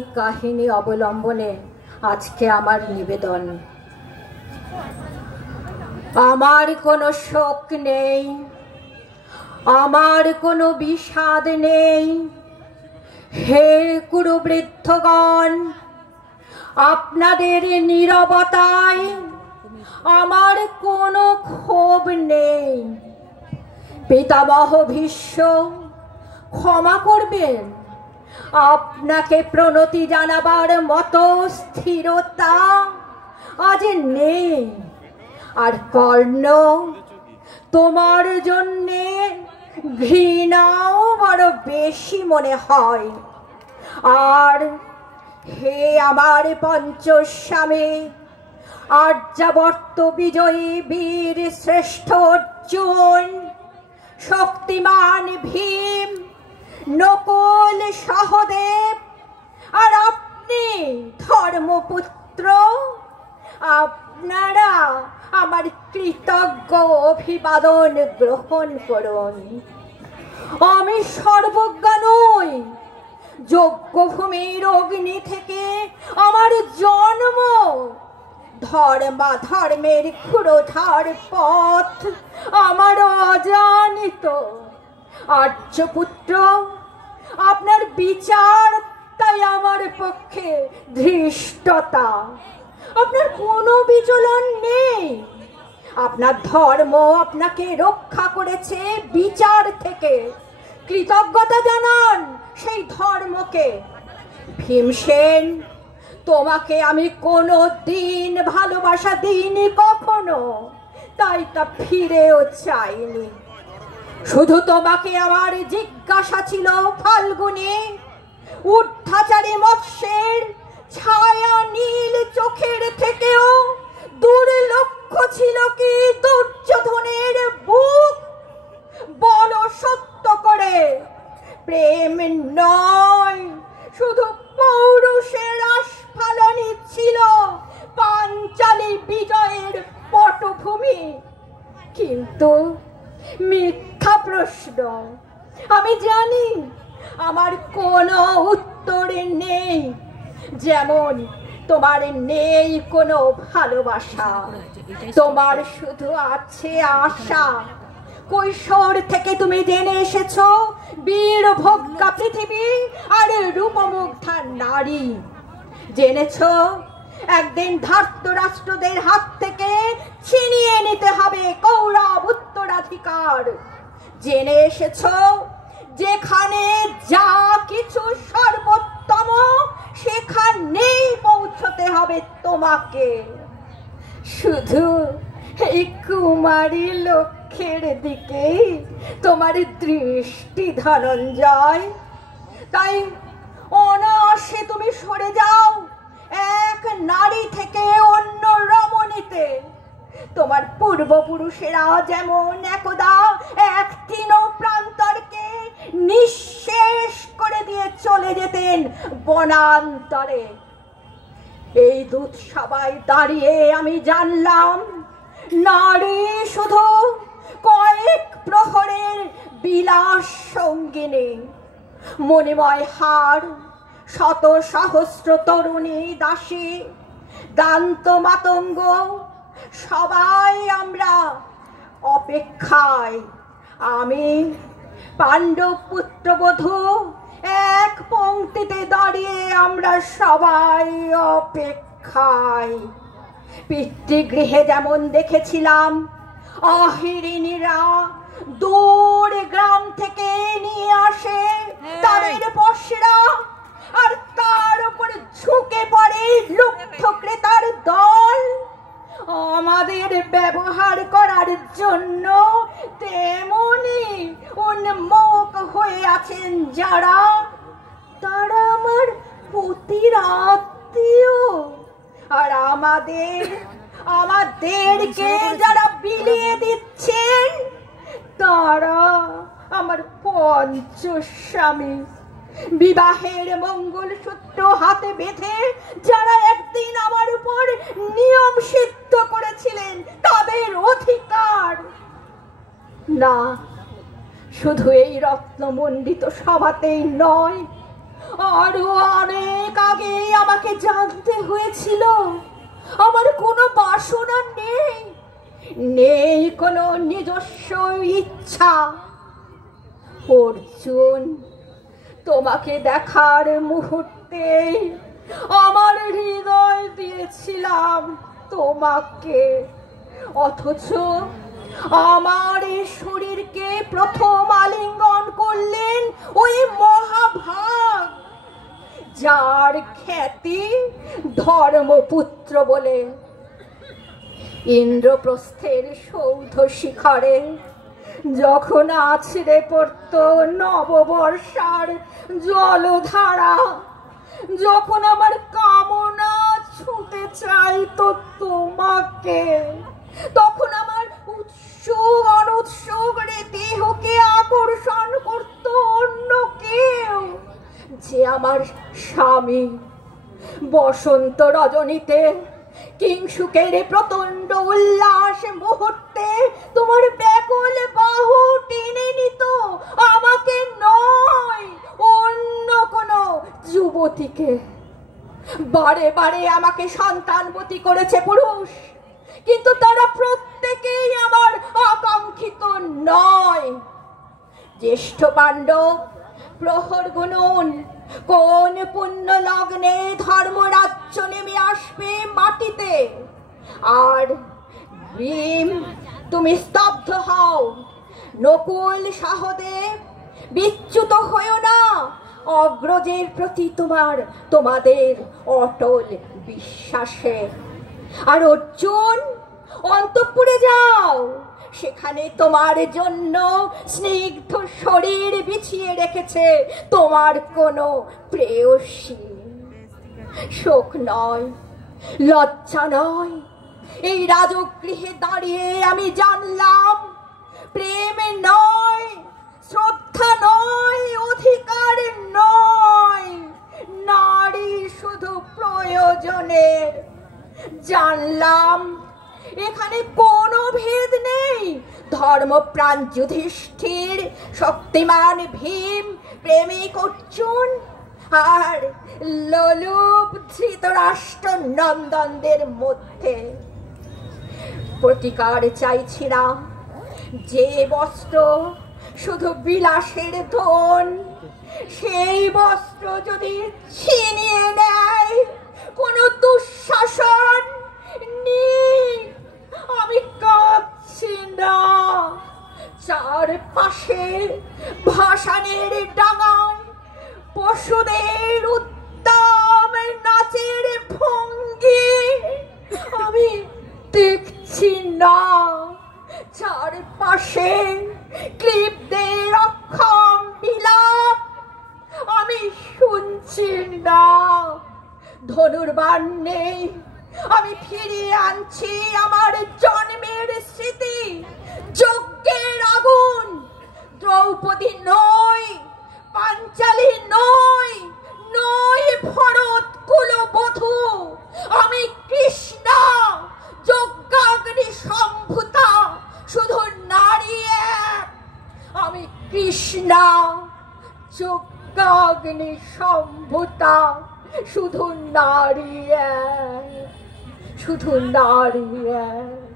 কাহিনী অবলম্বনে আজকে আমার নিবেদন। আমার কোনো শোক নেই, আমার কোনো বিষাদ নেই। হে কুরুবৃদ্ধগণ, আপনাদের নীরবতায় আমার কোনো ক্ষোভ নেই। পিতামহ ভীষ্ম, ক্ষমা করবেন, আপনাকে প্রণতি জানাবার মতো স্থিরতা আজ নেই। আর কর্ণ, তোমার জন্যে ঘৃণাও বড় বেশি মনে হয়। আর হে আমার পঞ্চস্বামী, আর্যাবর্ত বিজয়ী বীর শ্রেষ্ঠ অর্জুন, শক্তিমান ভীম, নকুল সহদেব, আর আপনি ধর্মপুত্র, আপনারা আমার কৃতজ্ঞ অভিবাদন গ্রহণ করুন। আমি সর্বজ্ঞ নই। যজ্ঞভূমির অগ্নি থেকে আমার জন্ম। ধর্মের ক্ষুরধার পথ আমার অজানিত। আর্যপুত্র, আপনার বিচার তাই আমার পক্ষে ধৃষ্টতা। আপনার কোনো বিচলন নেই। আপনার ধর্ম আপনাকে রক্ষা করেছে বিচার থেকে। কৃতজ্ঞতা জানান সেই ধর্মকে। ভীমসেন, তোমাকে আমি কোনো দিন ভালোবাসা দিইনি কখনো, তাই তা ফিরেও চাইনি। শুধু তোমাকে আমার জিজ্ঞাসা ছিল ফাল্গুনে, ঊর্ধ্বাচারী মৎস্যের ছায়া নীল চোখের থেকেও দুর্লক্ষ ছিল কি দুর্যোধনের বুক? বলো সত্য করে, প্রেম নয়, শুধু পৌরুষের আস্ফালনই ছিল পাঞ্চালী বিজয়ের পটভূমি। কিন্তু মিথ্যা প্রশ্ন। আমি জানি আমার কোনো উত্তর নেই, যেমন তোমার নেই কোনো ভালোবাসা। তোমার শুধু আছে আশা। কৈশোর থেকে তুমি জেনে এসেছো বীরভোগ্যা পৃথিবী আর রূপমুগ্ধা নারী। জেনেছো একদিন ধার্তরাষ্ট্রদের হাত থেকে ছিনিয়ে নিতে হবে কৌরব উত্তরাধিকার। জেনে এসেছো যেখানে যা কিছু সর্বোত্তম সেখানেই পৌঁছতে হবে তোমাকে। শুধু এই কুমারী লক্ষ্যের দিকেই তোমার দৃষ্টি ধনঞ্জয়। তাই অনায়াসে তুমি সরে যাও এক নারী থেকে অন্য রমণীতে। তোমার পূর্বপুরুষেরা যেমন একদা এক তৃণ প্রান্তরকে নিঃশেষ করে দিয়ে চলে যেতেন বনান্তরে। এই দুধসভায় দাঁড়িয়ে আমি জানলাম নারী শুধু কয়েক প্রহরের বিলাস সঙ্গিনী। মণিময় হার, শত সহস্র তরুণী দাসী, দান্ত মাতঙ্গ, সবাই আমরা অপেক্ষায়। আমি পাণ্ডব পুত্রবধূ এক পংক্তিতে দাঁড়িয়ে আমরা সবাই অপেক্ষায়। পিতৃগৃহে যেমন দেখেছিলাম আহিরিনীরা দূর গ্রাম থেকে নিয়ে আসে তাদের পশরা, আর তার উপরে ঝুঁকে পড়ে লুব্ধ ক্রেতার দল। আমাদের ব্যবহার করার জন্য তেমনি উন্মুখ হয়ে আছেন যারা, তারা আমার পতির আত্মীয়। আর আমাদেরকে যারা বিলিয়ে দিচ্ছেন তারা আমার পঞ্চস্বামী। বিবাহের মঙ্গলসূত্র হাতে বেঁধে যারা একদিন আমার উপর নিয়ম সিদ্ধ করেছিলেন তাদের অধিকার। না, শুধু এই রত্নমণ্ডিত সভাতেই নয়, আরো অনেক আগে আমাকে জানতে হয়েছিল আমার কোনো বাসনা নেই, নেই কোনো নিজস্ব ইচ্ছা। অর্জুন, তোমাকে দেখার মুহূর্তে আমার হৃদয় দিয়েছিলাম তোমাকে, অথচ আমার এই শরীরকে প্রথম আলিঙ্গন করলেন ওই মহাভাগ, যার খ্যাতি ধর্মপুত্র বলে। ইন্দ্রপ্রস্থের সৌধ শিখরে যখন আছড়ে পড়ত নববর্ষার জলধারা, যখন আমার কামনা ছুঁতে চাইতো তোমাকে, তখন আমার উৎসুক অনুৎসুক দেহকে আকর্ষণ করত অন্য কেউ, যে আমার স্বামী। বসন্ত রজনীতে কিংসুকের প্রচণ্ড উল্লাস মুহূর্তে তোমার ব্যাকুল বাহু টেনে নিত আমাকে নয়, অন্য কোনো যুবতীকে। বারে বারে আমাকে সন্তানবতী করেছে পুরুষ, কিন্তু তারা প্রত্যেকেই আমার আকাঙ্ক্ষিত নয়। জ্যেষ্ঠ পাণ্ডব প্রহর গুনুন কোন পুণ্য লগ্নে ধর্মরাজ্য নেমে আসবে মাটিতে। আর ভীম, তুমি স্তব্ধ হও। নকুল সহদেব, বিচ্যুত হয়েও না অগ্রজের প্রতি তোমাদের অটল বিশ্বাসে। আর অর্জুন, অন্তঃপুরে যাও, সেখানে তোমার জন্য স্নিগ্ধ শরীর বিছিয়ে রেখেছে তোমার কোনো প্রেয়সী। শোক নয়, লজ্জা নয়, এই রাজগৃহে দাঁড়িয়ে আমি জানলাম প্রেম নয়, শ্রদ্ধা নয়, অধিকার নয়, নারী শুধু প্রয়োজনের। জানলাম এখানে কোনো ভেদ নেই। ধর্মপ্রাণ যুধিষ্ঠির, শক্তিমান ভীম, প্রেমিক অর্জুন, আর লোলুপ ধৃতরাষ্ট্র নন্দনদের মধ্যে। প্রতিকার চাইছি না, যে বস্ত্র শুধু বিলাসের ধন, সেই বস্ত্র যদি ছিনিয়ে নেয় কোনো দুঃশাসন, আমি কাঁদছি না। চারপাশে ভাসানের ডাঙায় পশুদের উদ্দাম নাচের ভঙ্গি আমি দেখছি না। চারপাশে ক্লিবদের অক্ষম বিলাপ আমি শুনছি না। ধনুর্বাণ নেই, আমি ফিরিয়ে আনছি আমার জন্মের স্মৃতি। যজ্ঞের আগুন, দ্রৌপদী নই, পাঞ্চালী নই, নই ভরত কুলবধূ, আমি কৃষ্ণা, যজ্ঞাগ্নি সম্ভূতা, শুধু নারী এক। আমি কৃষ্ণা, যজ্ঞাগ্নি সম্ভূতা, শুধু নারী এক, শুধু নারী এক।